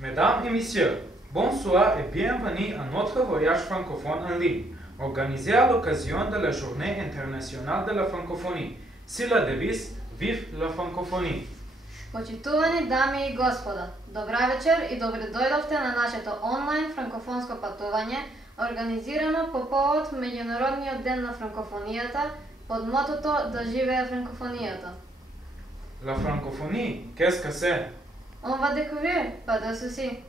Mesdames et messieurs, bonsoir et bienvenue à notre voyage francophone en ligne, organisé à l'occasion de la Journée internationale de la francophonie, sur la devise Vive la francophonie. Почитувани дами и господа, добра вечер и добре дојдовте на нашето онлайн франкофонско патување, организирано по повод Меѓународниот ден на франкофонијата под мотото Да живее франкофонијата. La francophonie, qu'est-ce que c'est? On va découvrir, pas de soucis.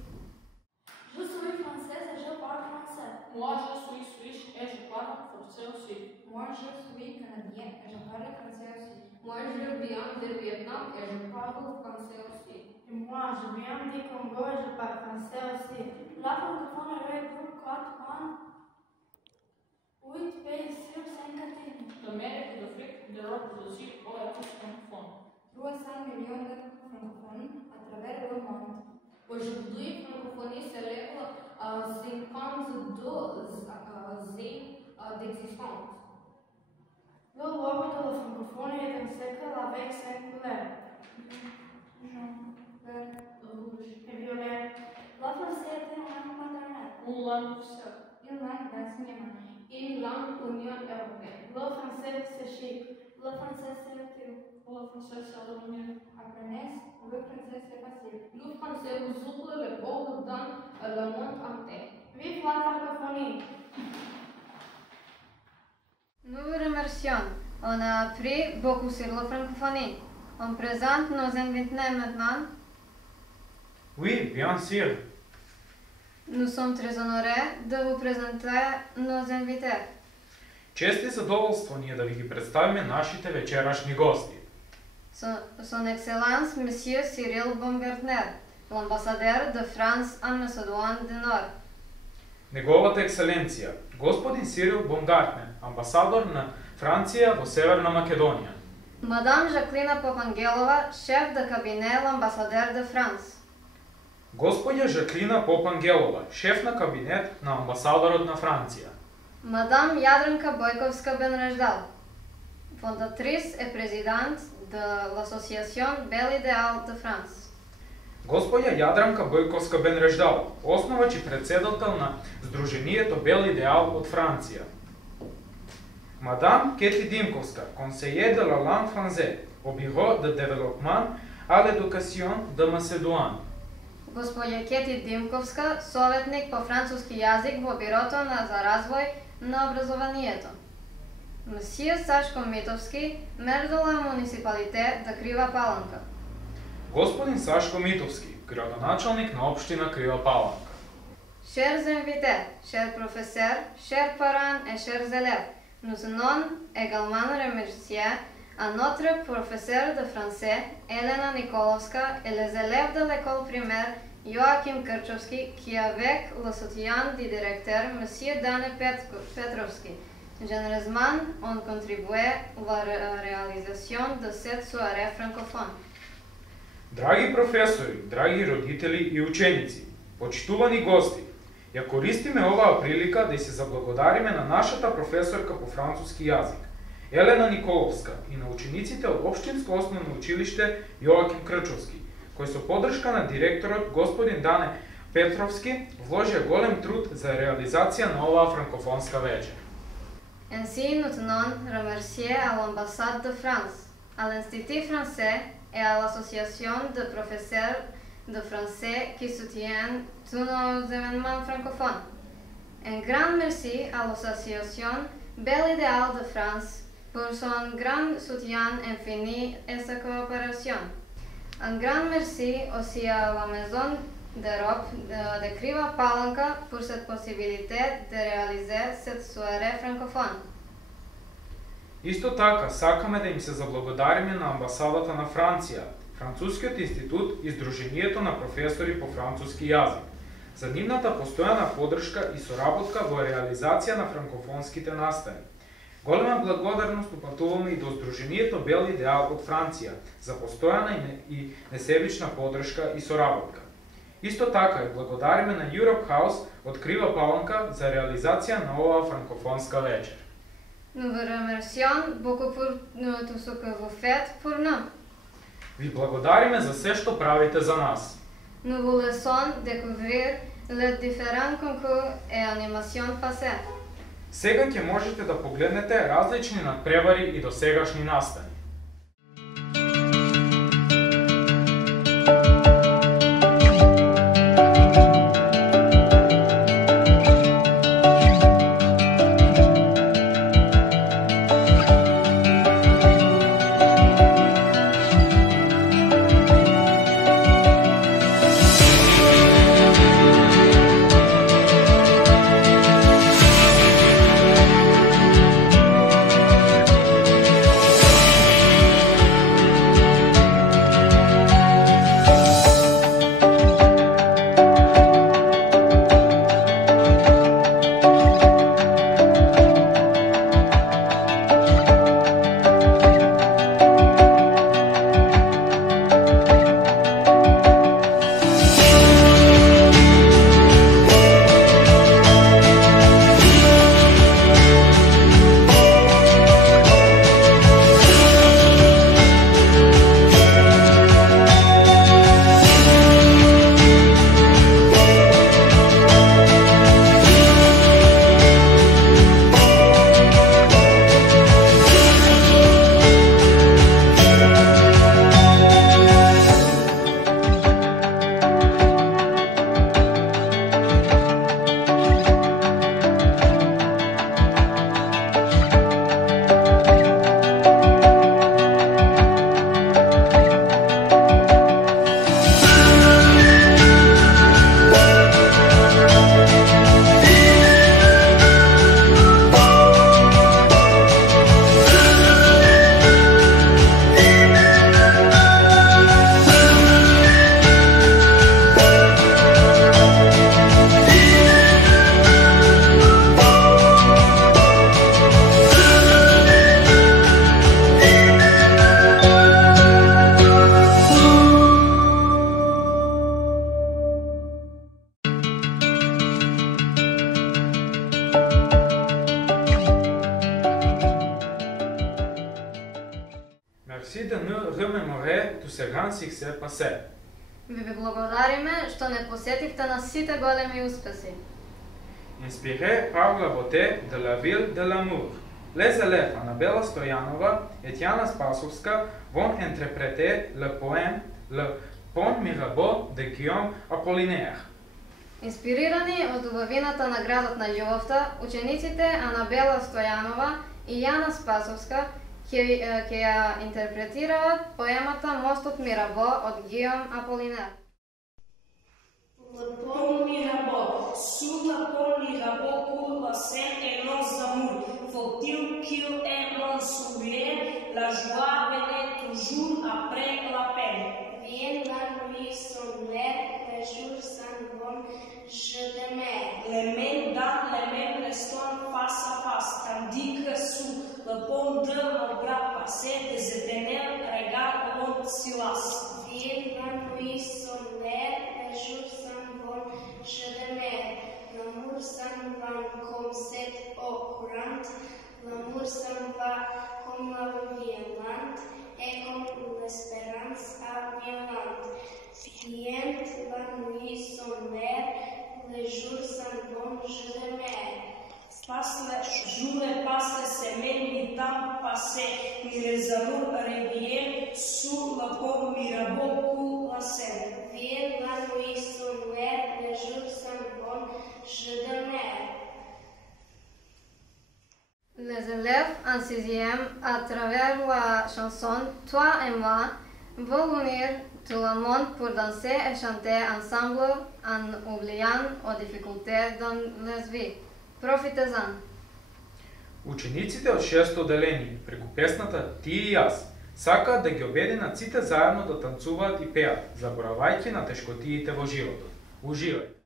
Je suis française et je parle français. Moi, je suis suisse et je parle français aussi. Moi, je suis canadienne et je parle français aussi. Moi, je viens du Vietnam et je parle français aussi. Et moi, je viens du Congo et je parle français aussi. La francophonie regroupe 8 pays sur 5 continents. L'Amérique, l'Afrique, l'Europe, aussi, ou la francophone. 300 millions de francophones à travers le monde. Aujourd'hui, francophonie célèbre 52 ans d'existence. Le logo de la francophonie est un cercle avec 5 couleurs. Jaune, vert, rouge et violet. La français est une langue maternelle. Une langue officielle. Une langue d'enseignement. Une langue Union européenne. Le français c'est chic. Le français c'est utile. Le français, c'est l'avenir. Apprenez, le français c'est facile. Le français vous ouvre les portes dans le monde entier. Vive la francophonie! Nous vous remercions. On a appris beaucoup sur la francophonie. On présente nos invités maintenant. Oui, bien sûr. Nous sommes très honorés de vous présenter nos invités. Чест и задоволство ни е да ви ги представиме нашите вечерашни гости. Son Excellence Monsieur Cyril Baumgartner, l'ambassadeur de France en Macédoine du Nord. Неговата екселенција, господин Сирил Бомгартнер, амбасадор на Франција во Северна Македонија. Madame Jacqueline Popanghelova, chef de cabinet l'ambassadeur de France. Господја Жаклина Попангелова, шеф на кабинет на амбасадорот на Франција. Madame Jadranka Boykovska-Benrejda, fondatrice et présidente de l'association Bel Ideal de France. Господја Јадранка Бојковска Бенреждал, основач и председател на Сдруженијето Бел Идеал од Франција. Мадам Кети Димковска, conseiller de la langue française au Bureau de développement à l'éducation de Macédoine. Госпоѓа Кети Димковска, советник по француски јазик во Бирото за развој на образованието. Мсија Сашко Митовски, мер de la municipalité de Крива Паланка. Господин Сашко Митовски, градоначалник на општина Крива Паланка. Chers invités, chers professeurs, chers parents et chers élèves, nous tenons également remercier à notre professeur de français, Elena Nikolovska, et les élèves de l'école primaire Joachim Krčovski, qui, avec le soutien du directeur, M. Dane Petrovski, généreusement ont contribué à la réalisation de cette soirée francophone. Драги професори, драги родители и ученици, почитувани гости, ја користиме оваа прилика да се заблагодариме на нашата професорка по француски јазик, Елена Николовска, и на учениците од Општинско основно училиште Јоаким Крчовски, кои со подршка на директорот господин Дане Петровски вложија голем труд за реализација на оваа франкофонска вечер. Ainsi, nous tenons remercier à l'ambassade de France, à l'Institut français et à l'association de professeurs de français qui soutiennent tous nos événements francophones. Un grand merci à l'association Bel Ideal de France pour son grand soutien infini et sa coopération. Un grand merci aussi à la Maison d'Europe de Kriva Palanka pour cette possibilité de réaliser cette soirée francophone. Исто така, сакаме да им се заблагодариме на амбасадата на Франција, Францускиот институт и Сдруженијето на професори по француски јазик, за нивната постојана подршка и соработка во реализација на франкофонските настани. Голема благодарност упатуваме и до Сдруженијето Бел Идеал од Франција за постојана и несебична подршка и соработка. Исто така и благодариме на Europe House од Крива Паланка за реализација на оваа франкофонска вечер. Nous vous remercions beaucoup pour tout ce que vous faites pour nous. Ви благодариме за се што правите за нас. Nous vous laissons découvrir les différents concours et animations passées. Сега ќе можете да погледнете различни надпревари и досегашни настани. Merci de nous remémorer tout ce grand succès passé. Ви благодариме што не посетивте на сите големи успеси. Inspiré par la beauté de la ville de l'amour, les élèves Annabella Stoyanova et Tiana Spasovska vont interpréter le poème Le Pont Mirabeau de Guillaume Apollinaire. Инспирирани од убавината на градот на љубовта, учениците Анабела Стојанова и Јана Спасовска ќе ја интерпретираат поемата Мостот Мирабо од Гиом Аполинер. Le pont Mirabeau, sous le pont Mirabeau coule la Seine et nos amours. Faut-il qu'il ait mon souvenir, la joie venait toujours après la peine. Viens la nuit sommaire, les jours s'en vont, je t'aimais. Les mains dans les mains restons face à face, tandis que sous le pont de nos bras passés, des éternels regards vont Silas. Viens la nuit sommaire, les jours s'en vont, je t'aimais. L'amour s'en va comme cette eau courante, l'amour s'en va comme la violente et comme l'espérance violente. Viens la nuit sommaire, les jours s'en vont, je t'aimais. Passe les jours et passe les semaines, ni temps passé, ni les amours reviennent, sous le pont Mirabeau coule la Seine. Viens la nuit sommaire, les jours s'en vont, je t'aimais. Les élèves en 6e, à travers la chanson Toi et moi, vont unir tout le monde pour danser et chanter ensemble en oubliant aux difficultés dans les vies. Profitez-en! Учениците од 6-то одделение, преку песната Ти и јас, сакаат да ги обединат сите заедно да танцуваат и пеат, заборавајќи на тешкотиите во животот. Уживајте!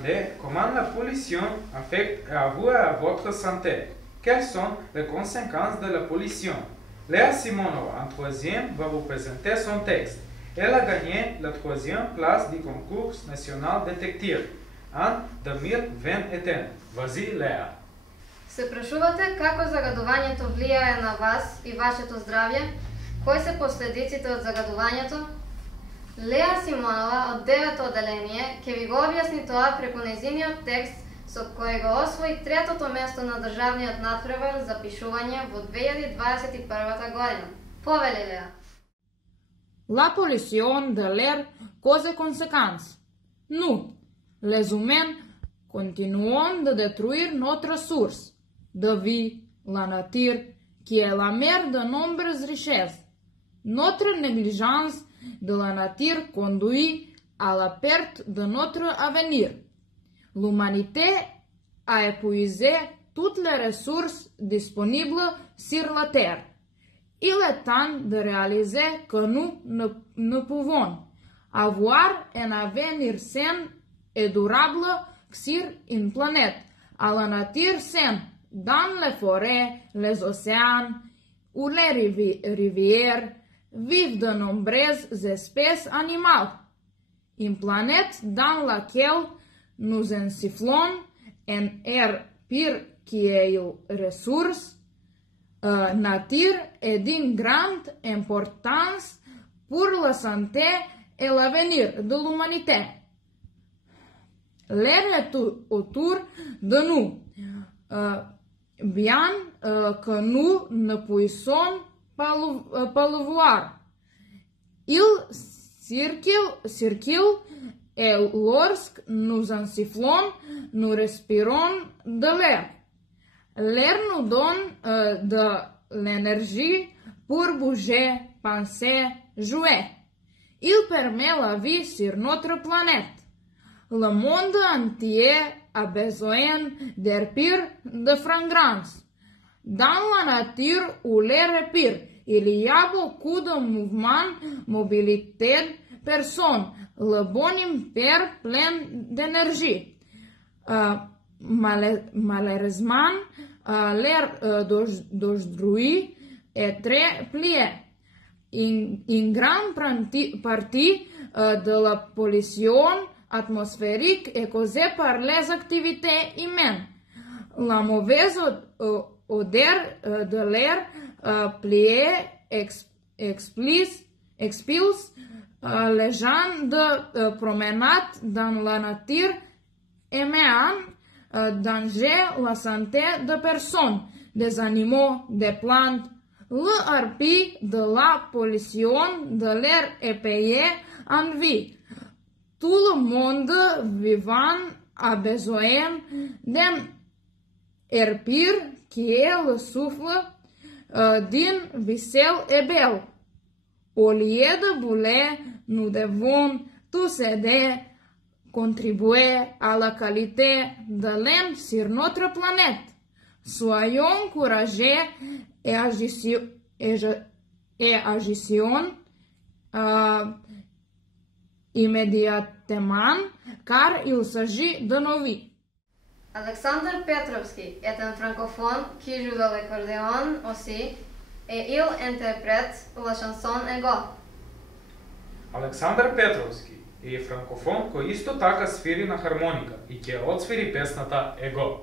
demander comment la pollution affecte à vous et à votre santé. Quelles sont les conséquences de la pollution? Léa Simonova, en troisième, va vous présenter son texte. Elle a gagné la troisième place du concours national détective en 2021. Vas-y, Léa. Се прашувате како загадувањето влијае на вас и вашето здравје? Кои се последиците од загадувањето? Леа Симонова од 9-то одделение ќе ви го објасни тоа преку нејзиниот текст со кој го освои третото место на државниот надпревар за пишување во 2021 година. Повели, Леа. La pollution de l'air cause conséquences. Nous, les humains, continuons de détruire notre source de vie, la nature, qui est la mère de nombreuses richesses. Notre négligence de la nature conduit à la perte de notre avenir. L'humanité a épuisé toutes les ressources disponibles sur la Terre. Il est temps de réaliser que nous ne pouvons avoir un avenir sain et durable sur une planète à la nature saine, dans les forêts, les océans ou les rivières vivent de nombreuses espèces animales. Une planète dans laquelle nous insufflons un air pur qui est une ressource nature est d'une grande importance pour la santé et l'avenir de l'humanité. L'air est autour de nous, bien que nous ne puissions pas le voir. Il circule et lorsque nous insufflons, nous respirons de l'air. L'air nous donne de l'énergie pour bouger, penser, jouer. Il permet la vie sur notre planète. Le monde entier a besoin d'air pur, de fragrance. Dans la nature où l'air est pur, il y a beaucoup de mouvements, mobilité de personnes, le bon impère plein d'énergie. Malheureusement, l'air d'aujourd'hui est très plié. Une grande partie de la pollution atmosphérique est causée par les activités humaines. La mauvaise odeur de l'air plié expulse les gens de promenade dans la nature et met en danger la santé des personnes, des animaux, des plantes. Le harpie de la pollution de l'air est payé en vie. Tout le monde vivant a besoin d'un air pur qui est le souffle d'une vie et belle. Au lieu de brûler, nous devons tous aider, contribuer à la qualité de l'air sur notre planète. Soyons courageux et agissions immédiatement, car il s'agit de nos vies. Alexander Petrovski est un francophone qui joue de l'accordéon aussi et il interprète la chanson Ego. Александар Петровски е франкофон кој исто така свири на хармоника и ќе отсвири песната Его.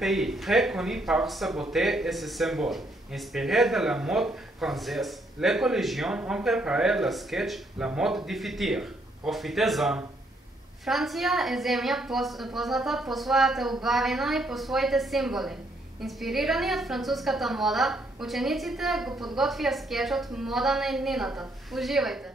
pays très connu par sa beauté et ses symboles. Inspiré de la mode française, les collégiens ont préparé le sketch La mode du futur. Profitez-en! Francija je zemlja poznata po своята убавина и по своите символи. Инспирирани од француската мода, учениците го подготвија скечот Мода на иднината. Уживајте!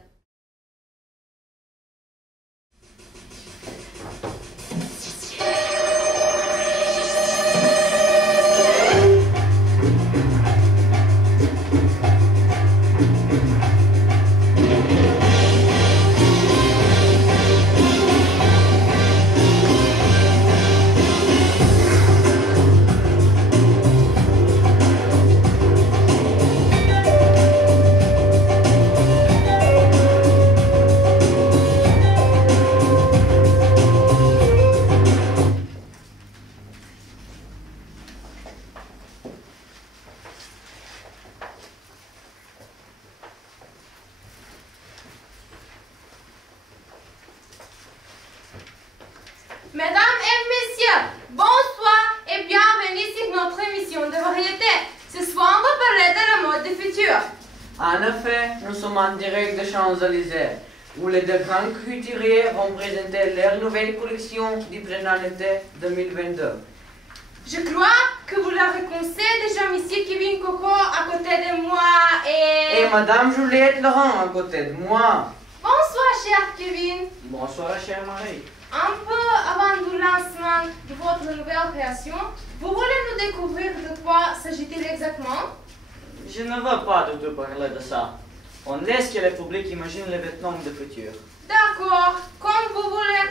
Mesdames et messieurs, bonsoir et bienvenue sur notre émission de variété. Ce soir, on va parler de la mode du futur. En effet, nous sommes en direct de Champs-Élysées, où les deux grands couturiers vont présenter leur nouvelle collection du printemps-été 2022. Je crois que vous la reconnaissez déjà, monsieur Kevin Coco à côté de moi Et Madame Juliette Laurent à côté de moi. Bonsoir, cher Kevin. Bonsoir, chère Marie. Un peu avant le lancement de votre nouvelle création, vous voulez nous découvrir de quoi s'agit-il exactement? Je ne veux pas du tout parler de ça. On laisse que le public imagine les vêtements du futur. D'accord, comme vous voulez.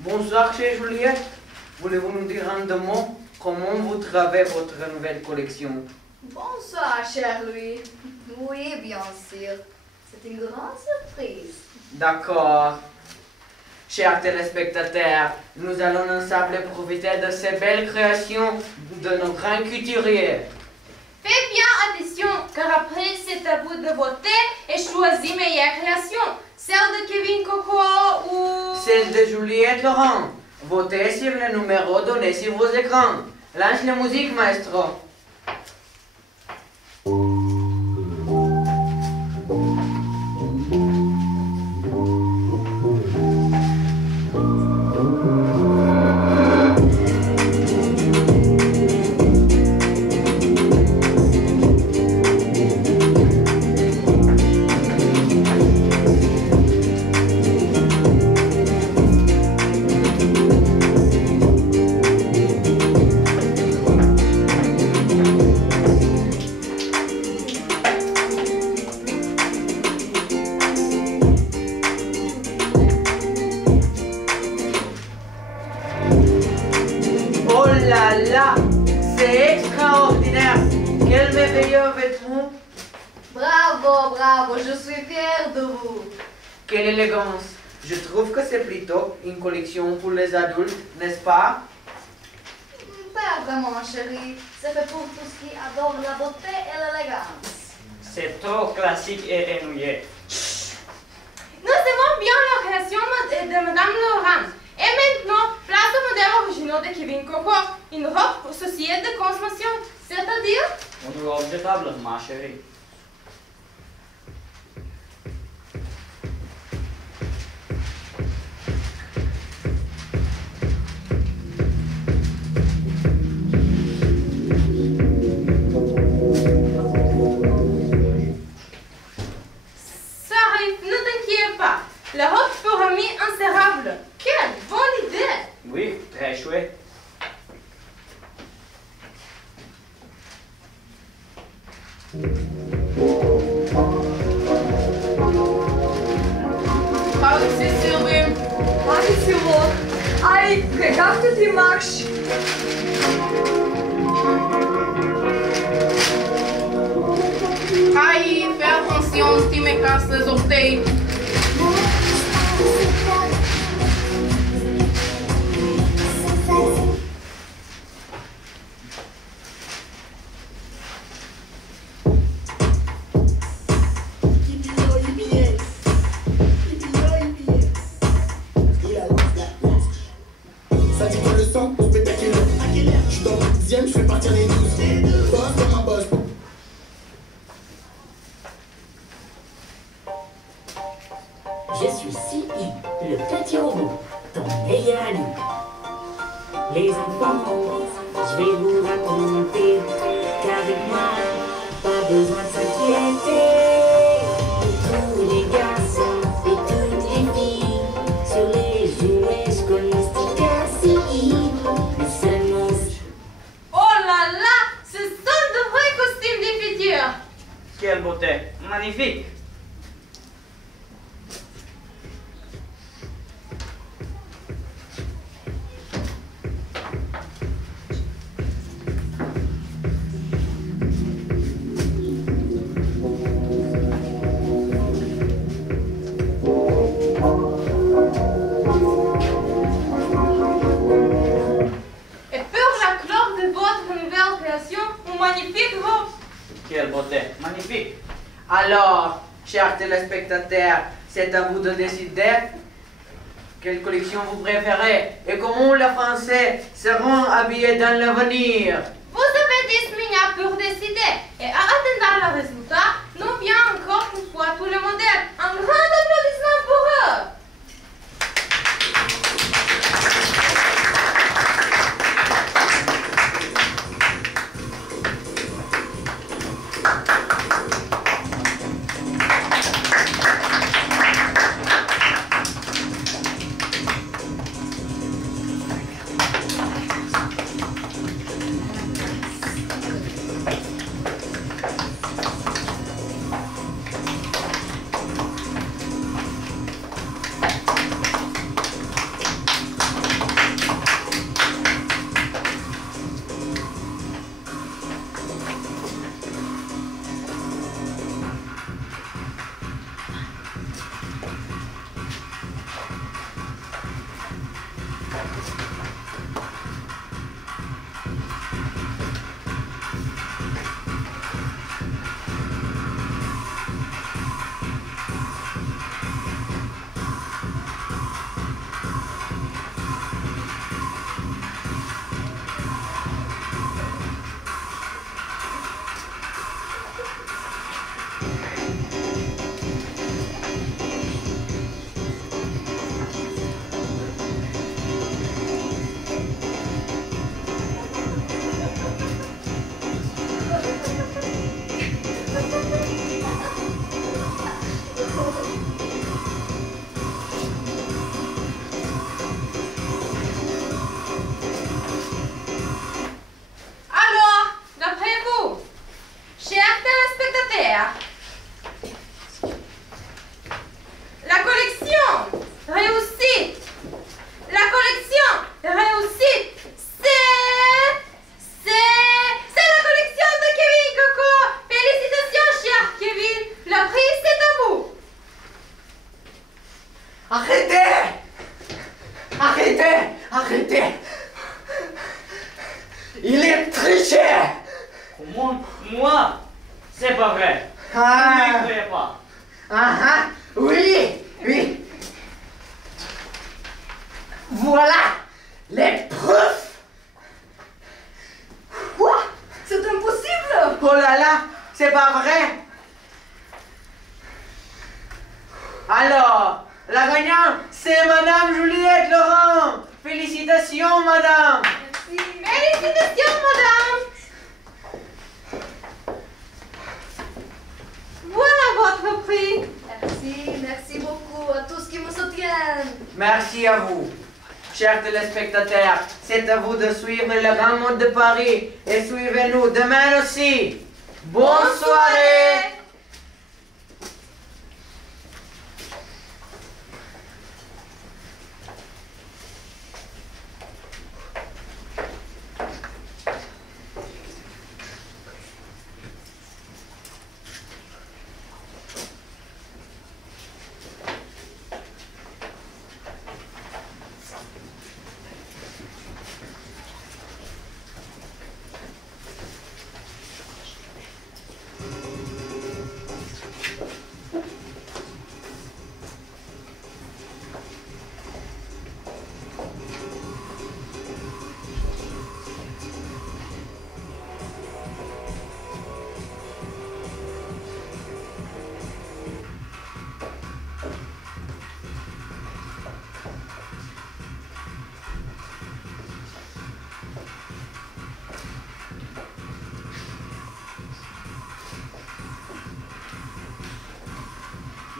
Bonsoir, chère Juliette. Voulez-vous nous dire en deux mots comment vous travaillez votre nouvelle collection? Bonsoir, cher Louis. Oui, bien sûr. C'est une grande surprise. D'accord. Chers téléspectateurs, nous allons ensemble profiter de ces belles créations de nos grands couturiers. Faites bien attention, car après c'est à vous de voter et choisir meilleure création. Celle de Kevin Coco ou... Celle de Juliette Laurent. Votez sur le numéro donné sur vos écrans. Lance la musique, maestro. C'est extraordinaire! Quel merveilleux vêtement! Bravo, bravo, je suis fière de vous. Quelle élégance! Je trouve que c'est plutôt une collection pour les adultes, n'est-ce pas? Pas vraiment, chérie. C'est fait pour tous qui adorent la beauté et l'élégance. C'est trop classique et ennuyé. Nous aimons bien la création de Madame Laurent. Et maintenant, place au modèle original de Kevin Coco, une robe pour société de consommation, c'est-à-dire... Une robe de table, ma chérie. Ça arrive, ne t'inquiète pas. La robe sera mise insérable. Quelle bonne idée! Oui, très chouette. Par ici, Sylvie. Par ici, Rob. Allez, regarde tes marches. Aí, fais attention si tu me casses les orteils. Ça dit que le sang, on peut taquer le. Je suis dans Je suis C.I., le petit robot, ton meilleur ami. Les enfants, je vais vous raconter qu'avec moi, pas besoin de s'inquiéter. Tous les garçons et toutes les filles, sur les jouets scolastiques C.I. Le seul monstre. Oh là là, ce sont de vrais costumes du futur. Quelle beauté, magnifique. Quelle beauté, magnifique. Alors, chers téléspectateurs, c'est à vous de décider quelle collection vous préférez et comment les Français seront habillés dans l'avenir. Vous avez 10 minutes pour décider et en attendant le résultat, nous bien encore une fois tous les modèles. Un grand applaudissement pour eux. Il est triché. Comment? Moi? C'est pas vrai. Ah. Je ne croyais pas. Ah ah, oui, oui. Voilà les preuves. Quoi? C'est impossible. Oh là là, c'est pas vrai. Alors, la gagnante, c'est Madame Juliette Laurent. Félicitations, Madame. Merci. Félicitations, Madame. Voilà votre prix. Merci beaucoup à tous qui me soutiennent. Merci à vous. Chers téléspectateurs, c'est à vous de suivre le Grand Monde de Paris et suivez-nous demain aussi. Bonne soirée.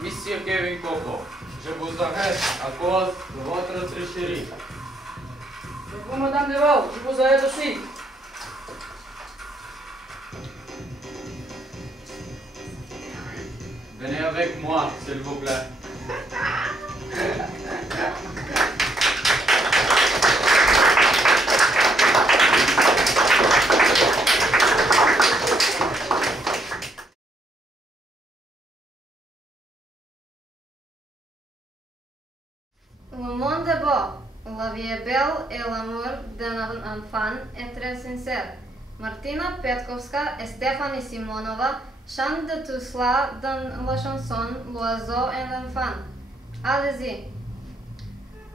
Monsieur Kevin Coco, je vous arrête à cause de votre tricherie. Et vous, Madame Deval, je vous arrête aussi. Venez avec moi, s'il vous plaît. Le monde est beau, la vie est belle et l'amour d'un enfant est très sincère. Martina Petkovska et Stéphanie Simonova chantent de tout cela dans la chanson L'oiseau et l'enfant. Allez-y!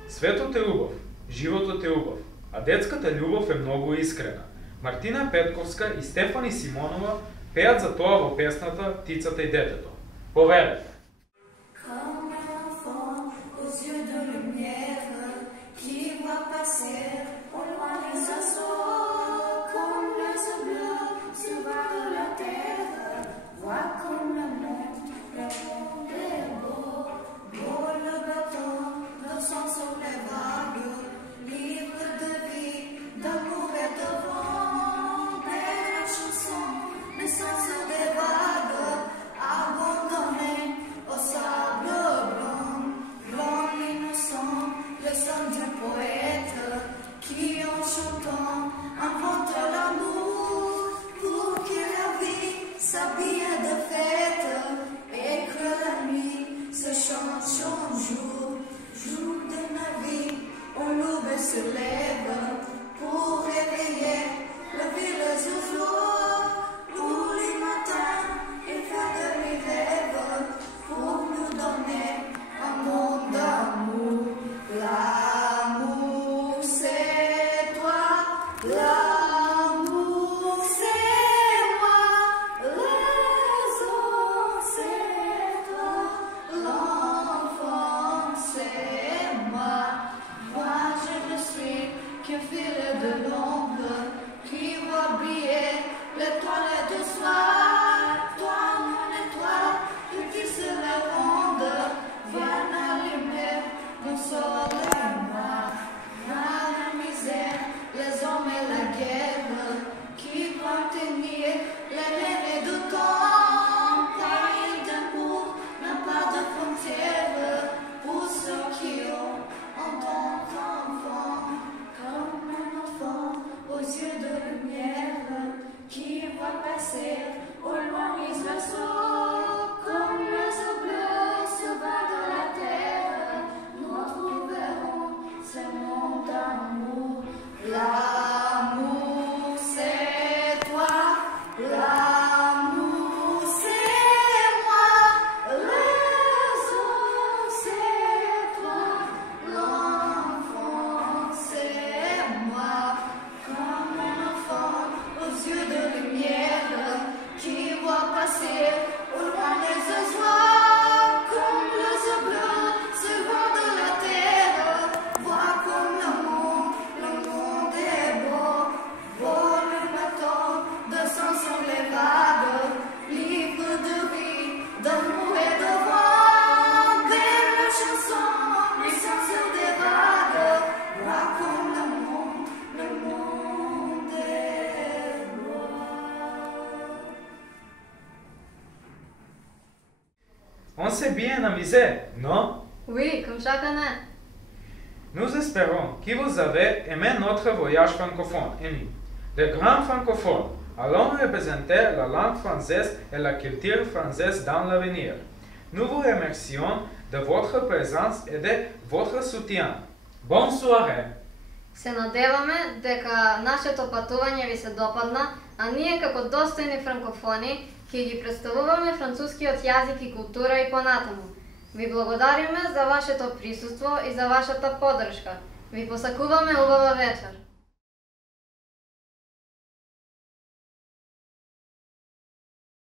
Светот е убав, животот е убав, а детската љубов е многу искрена. Мартина Петковска и Стефани Симонова пеат за тоа во песната Птицата и детето. Повелете! Comme un enfant aux yeux de lumière qui voit passer au loin les assauts, comme l'oiseau bleu se va de la terre, voit comme le monde est beau, beau le bateau, dansant sur les vagues, libre de vie, d'amour et de vent, belle chanson, naissant sur des vagues, abandonnée au sable blanc, blanc innocent, le son du poète qui en chantant invente l'amour pour que la vie s'habille de fête et que la nuit se chante chaque jour, jour de la vie, où l'aube se lève pour réveiller le vieux oiseau, tous les matins et faire de mes rêves pour nous donner un monde d'amour. L'amour c'est toi, l'amour c'est moi, l'oiseau c'est toi, l'enfant c'est moi. Moi je ne suis qu'un fil de l'ombre qui voit briller l'étoile du soir. Toi mon étoile, qui se ronde, viens allumer mon soleil noir. Dans la misère, les hommes et la guerre, qui vont tenir les rênes du temps. Paris d'amour n'a pas de frontières pour ceux qui ont en tant qu'enfant, comme un enfant aux yeux de lumière, qui voit passer au loin les oiseaux, comme l'oiseau bleu se va de la terre, nous trouverons ce monde d'amour. L'amour c'est toi, l'amour c'est moi, l'oiseau c'est toi, l'enfant c'est moi, comme un enfant aux yeux de lumière qui voit passer au loin les oiseaux, comme l'oiseau bleu se va de la terre, voit comme le monde est beau, beau le bateau, dansant sur les vagues, libre de vie, d'amour et de vent, belle chanson, naissant sur des vagues, voit comme le monde est beau. On s'est bien amusé, non? Oui, comme chaque année. Nous espérons que vous avez aimé notre voyage francophone en ligne. Les grands francophones allons représenter la langue française et la culture française dans l'avenir. Nous vous remercions de votre présence и de votre soutien. Bonne soirée! Се надеваме дека нашето патување ви се допадна, а ние како достојни франкофони ќе ги представуваме францускиот јазик и култура и понатаму. Ви благодариме за вашето присуство и за вашата поддршка. Ви посакуваме убава вечер.